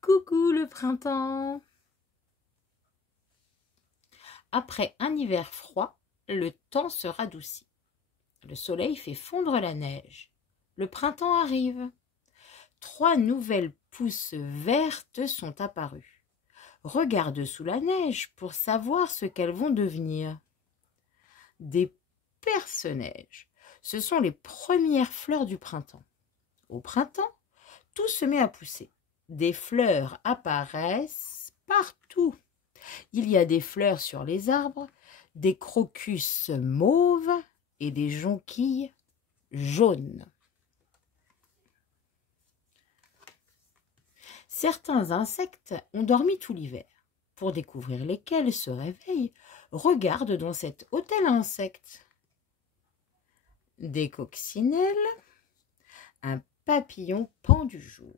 Coucou le printemps! Après un hiver froid, le temps se radoucit. Le soleil fait fondre la neige. Le printemps arrive. 3 nouvelles pousses vertes sont apparues. Regarde sous la neige pour savoir ce qu'elles vont devenir. Des perce-neige. Ce sont les premières fleurs du printemps. Au printemps, tout se met à pousser. Des fleurs apparaissent partout. Il y a des fleurs sur les arbres, des crocus mauves et des jonquilles jaunes. Certains insectes ont dormi tout l'hiver. Pour découvrir lesquels se réveillent, regarde dans cet hôtel à insectes. Des coccinelles, un papillon pend du jour.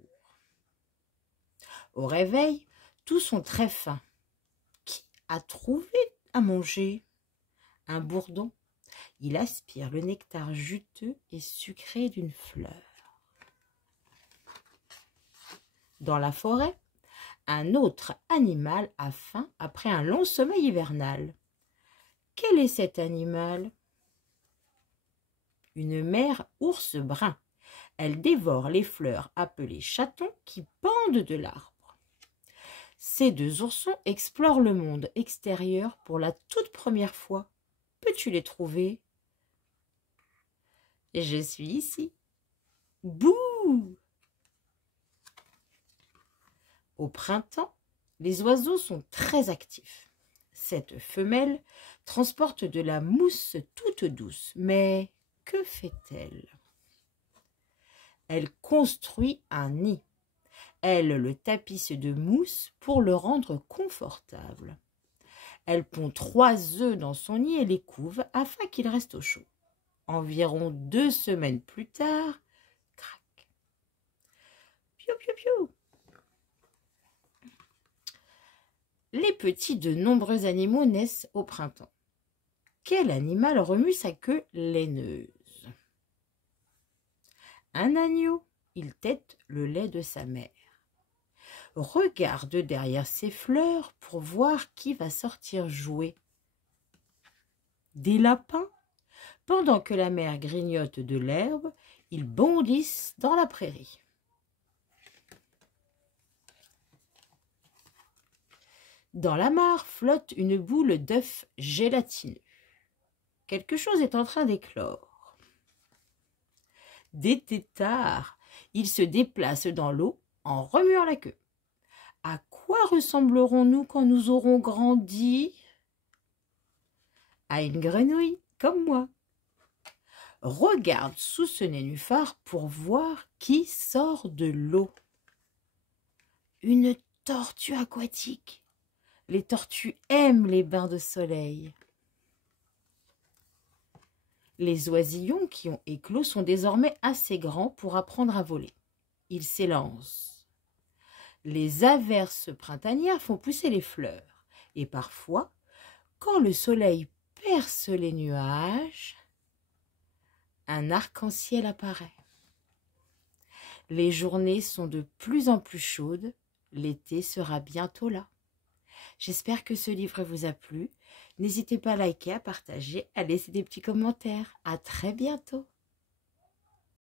Au réveil, tous sont très fins. Qui a trouvé à manger? Un bourdon. Il aspire le nectar juteux et sucré d'une fleur. Dans la forêt, un autre animal a faim après un long sommeil hivernal. Quel est cet animal? Une mère ours brun. Elle dévore les fleurs appelées chatons qui pendent de l'arbre. Ces 2 oursons explorent le monde extérieur pour la toute première fois. Peux-tu les trouver? Je suis ici. Bouh! Au printemps, les oiseaux sont très actifs. Cette femelle transporte de la mousse toute douce. Mais que fait-elle? Elle construit un nid. Elle le tapisse de mousse pour le rendre confortable. Elle pond 3 œufs dans son nid et les couve afin qu'il reste au chaud. Environ 2 semaines plus tard, crac, piou piou piou. Les petits de nombreux animaux naissent au printemps. Quel animal remue sa queue laineuse? Un agneau, il tète le lait de sa mère. Regarde derrière ses fleurs pour voir qui va sortir jouer. Des lapins? Pendant que la mère grignote de l'herbe, ils bondissent dans la prairie. Dans la mare flotte une boule d'œuf gélatineux. Quelque chose est en train d'éclore. Des têtards, ils se déplacent dans l'eau en remuant la queue. À quoi ressemblerons-nous quand nous aurons grandi? À une grenouille, comme moi. Regarde sous ce nénuphar pour voir qui sort de l'eau. Une tortue aquatique. Les tortues aiment les bains de soleil. Les oisillons qui ont éclos sont désormais assez grands pour apprendre à voler. Ils s'élancent. Les averses printanières font pousser les fleurs. Et parfois, quand le soleil perce les nuages, un arc-en-ciel apparaît. Les journées sont de plus en plus chaudes. L'été sera bientôt là. J'espère que ce livre vous a plu. N'hésitez pas à liker, à partager, à laisser des petits commentaires. À très bientôt.